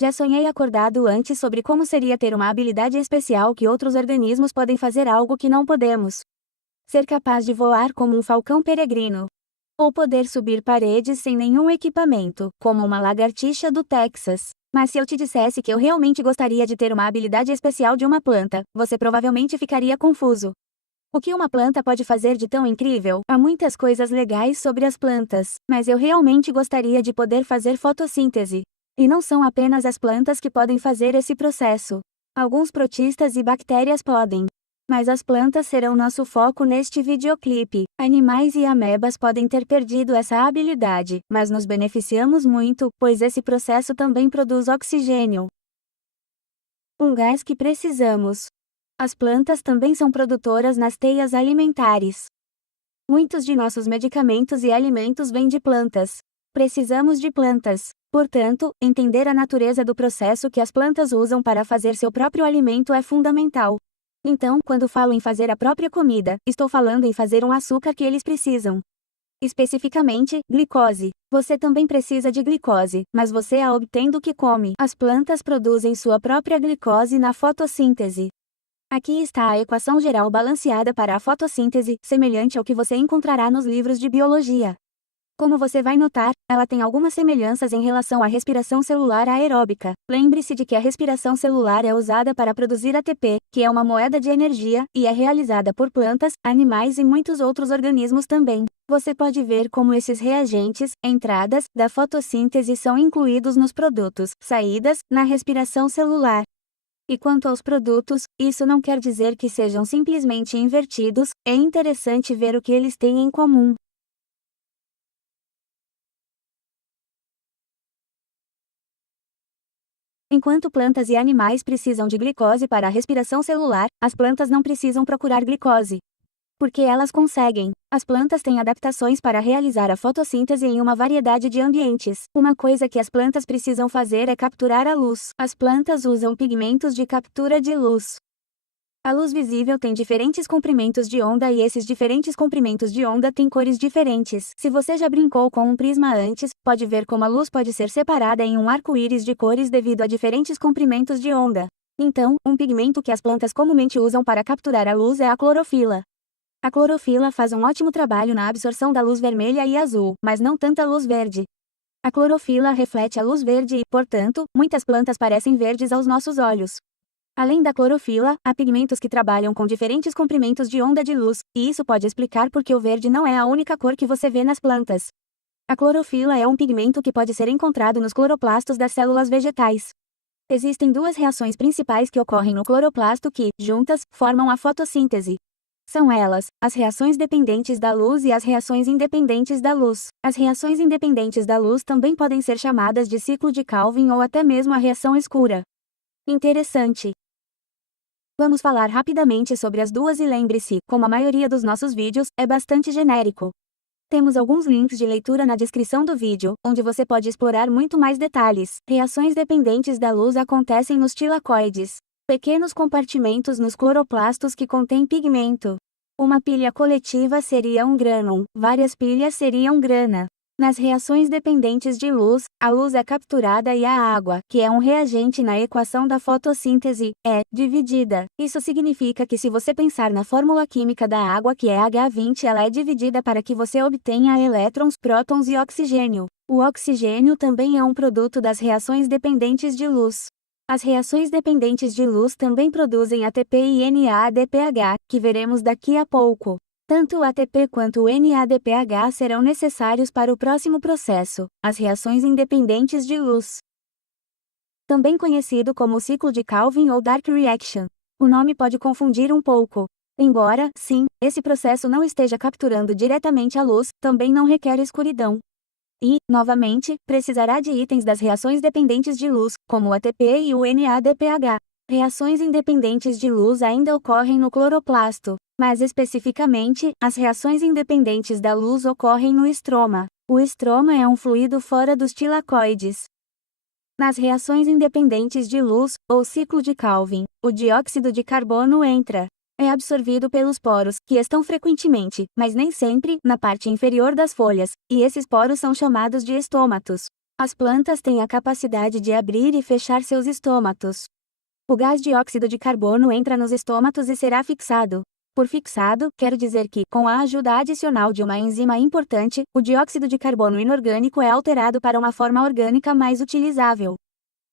Já sonhei acordado antes sobre como seria ter uma habilidade especial que outros organismos podem fazer algo que não podemos. Ser capaz de voar como um falcão peregrino. Ou poder subir paredes sem nenhum equipamento, como uma lagartixa do Texas. Mas se eu te dissesse que eu realmente gostaria de ter uma habilidade especial de uma planta, você provavelmente ficaria confuso. O que uma planta pode fazer de tão incrível? Há muitas coisas legais sobre as plantas, mas eu realmente gostaria de poder fazer fotossíntese. E não são apenas as plantas que podem fazer esse processo. Alguns protistas e bactérias podem. Mas as plantas serão nosso foco neste videoclipe. Animais e amebas podem ter perdido essa habilidade, mas nos beneficiamos muito, pois esse processo também produz oxigênio. Um gás que precisamos. As plantas também são produtoras nas teias alimentares. Muitos de nossos medicamentos e alimentos vêm de plantas. Precisamos de plantas. Portanto, entender a natureza do processo que as plantas usam para fazer seu próprio alimento é fundamental. Então, quando falo em fazer a própria comida, estou falando em fazer um açúcar que eles precisam. Especificamente, glicose. Você também precisa de glicose, mas você a obtém do que come. As plantas produzem sua própria glicose na fotossíntese. Aqui está a equação geral balanceada para a fotossíntese, semelhante ao que você encontrará nos livros de biologia. Como você vai notar, ela tem algumas semelhanças em relação à respiração celular aeróbica. Lembre-se de que a respiração celular é usada para produzir ATP, que é uma moeda de energia, e é realizada por plantas, animais e muitos outros organismos também. Você pode ver como esses reagentes, entradas, da fotossíntese são incluídos nos produtos, saídas, na respiração celular. E quanto aos produtos, isso não quer dizer que sejam simplesmente invertidos, é interessante ver o que eles têm em comum. Enquanto plantas e animais precisam de glicose para a respiração celular, as plantas não precisam procurar glicose. Porque elas conseguem. As plantas têm adaptações para realizar a fotossíntese em uma variedade de ambientes. Uma coisa que as plantas precisam fazer é capturar a luz. As plantas usam pigmentos de captura de luz. A luz visível tem diferentes comprimentos de onda e esses diferentes comprimentos de onda têm cores diferentes. Se você já brincou com um prisma antes, pode ver como a luz pode ser separada em um arco-íris de cores devido a diferentes comprimentos de onda. Então, um pigmento que as plantas comumente usam para capturar a luz é a clorofila. A clorofila faz um ótimo trabalho na absorção da luz vermelha e azul, mas não tanta luz verde. A clorofila reflete a luz verde e, portanto, muitas plantas parecem verdes aos nossos olhos. Além da clorofila, há pigmentos que trabalham com diferentes comprimentos de onda de luz, e isso pode explicar por que o verde não é a única cor que você vê nas plantas. A clorofila é um pigmento que pode ser encontrado nos cloroplastos das células vegetais. Existem duas reações principais que ocorrem no cloroplasto que, juntas, formam a fotossíntese. São elas, as reações dependentes da luz e as reações independentes da luz. As reações independentes da luz também podem ser chamadas de ciclo de Calvin ou até mesmo a reação escura. Interessante. Vamos falar rapidamente sobre as duas e lembre-se, como a maioria dos nossos vídeos, é bastante genérico. Temos alguns links de leitura na descrição do vídeo, onde você pode explorar muito mais detalhes. Reações dependentes da luz acontecem nos tilacoides, pequenos compartimentos nos cloroplastos que contêm pigmento. Uma pilha coletiva seria um grânum, várias pilhas seriam grana. Nas reações dependentes de luz, a luz é capturada e a água, que é um reagente na equação da fotossíntese, é dividida. Isso significa que se você pensar na fórmula química da água que é H20, ela é dividida para que você obtenha elétrons, prótons e oxigênio. O oxigênio também é um produto das reações dependentes de luz. As reações dependentes de luz também produzem ATP e NADPH, que veremos daqui a pouco. Tanto o ATP quanto o NADPH serão necessários para o próximo processo, as reações independentes de luz. Também conhecido como o ciclo de Calvin ou Dark Reaction. O nome pode confundir um pouco. Embora, sim, esse processo não esteja capturando diretamente a luz, também não requer escuridão. E, novamente, precisará de itens das reações dependentes de luz, como o ATP e o NADPH. Reações independentes de luz ainda ocorrem no cloroplasto, mas especificamente, as reações independentes da luz ocorrem no estroma. O estroma é um fluido fora dos tilacoides. Nas reações independentes de luz, ou ciclo de Calvin, o dióxido de carbono entra. É absorvido pelos poros, que estão frequentemente, mas nem sempre, na parte inferior das folhas, e esses poros são chamados de estômatos. As plantas têm a capacidade de abrir e fechar seus estômatos. O gás dióxido de carbono entra nos estômatos e será fixado. Por fixado, quero dizer que, com a ajuda adicional de uma enzima importante, o dióxido de carbono inorgânico é alterado para uma forma orgânica mais utilizável.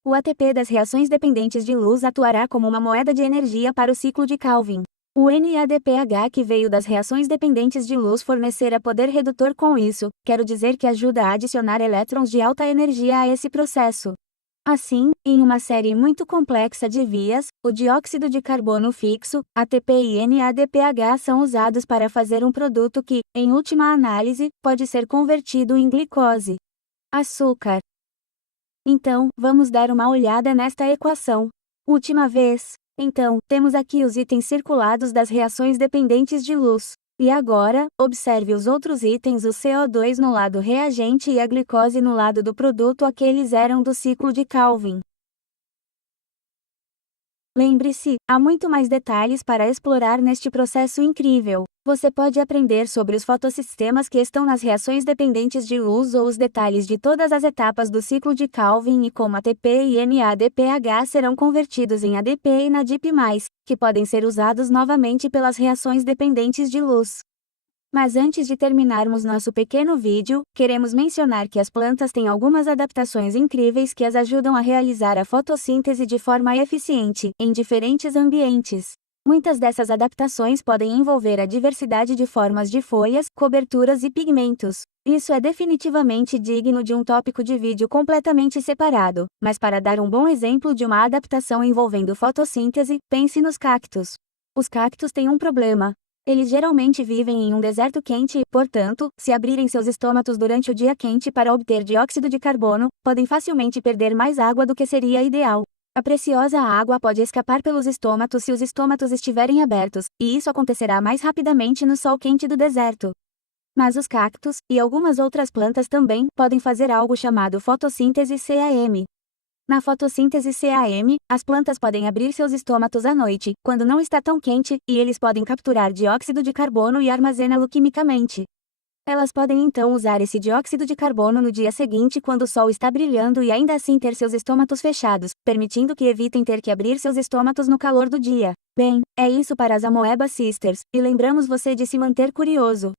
O ATP das reações dependentes de luz atuará como uma moeda de energia para o ciclo de Calvin. O NADPH que veio das reações dependentes de luz fornecerá poder redutor com isso, quero dizer que ajuda a adicionar elétrons de alta energia a esse processo. Assim, em uma série muito complexa de vias, o dióxido de carbono fixo, ATP e NADPH são usados para fazer um produto que, em última análise, pode ser convertido em glicose. Açúcar. Então, vamos dar uma olhada nesta equação. Última vez. Então, temos aqui os itens circulados das reações dependentes de luz. E agora, observe os outros itens: o CO2 no lado reagente e a glicose no lado do produto a que eles eram do ciclo de Calvin. Lembre-se, há muito mais detalhes para explorar neste processo incrível. Você pode aprender sobre os fotossistemas que estão nas reações dependentes de luz ou os detalhes de todas as etapas do ciclo de Calvin e como ATP e NADPH serão convertidos em ADP e NADP+, que podem ser usados novamente pelas reações dependentes de luz. Mas antes de terminarmos nosso pequeno vídeo, queremos mencionar que as plantas têm algumas adaptações incríveis que as ajudam a realizar a fotossíntese de forma eficiente, em diferentes ambientes. Muitas dessas adaptações podem envolver a diversidade de formas de folhas, coberturas e pigmentos. Isso é definitivamente digno de um tópico de vídeo completamente separado, mas para dar um bom exemplo de uma adaptação envolvendo fotossíntese, pense nos cactos. Os cactos têm um problema. Eles geralmente vivem em um deserto quente e, portanto, se abrirem seus estômatos durante o dia quente para obter dióxido de carbono, podem facilmente perder mais água do que seria ideal. A preciosa água pode escapar pelos estômatos se os estômatos estiverem abertos, e isso acontecerá mais rapidamente no sol quente do deserto. Mas os cactos, e algumas outras plantas também, podem fazer algo chamado fotossíntese CAM. Na fotossíntese CAM, as plantas podem abrir seus estômatos à noite, quando não está tão quente, e eles podem capturar dióxido de carbono e armazená-lo quimicamente. Elas podem então usar esse dióxido de carbono no dia seguinte quando o sol está brilhando e ainda assim ter seus estômatos fechados, permitindo que evitem ter que abrir seus estômatos no calor do dia. Bem, é isso para as Amoeba Sisters, e lembramos você de se manter curioso.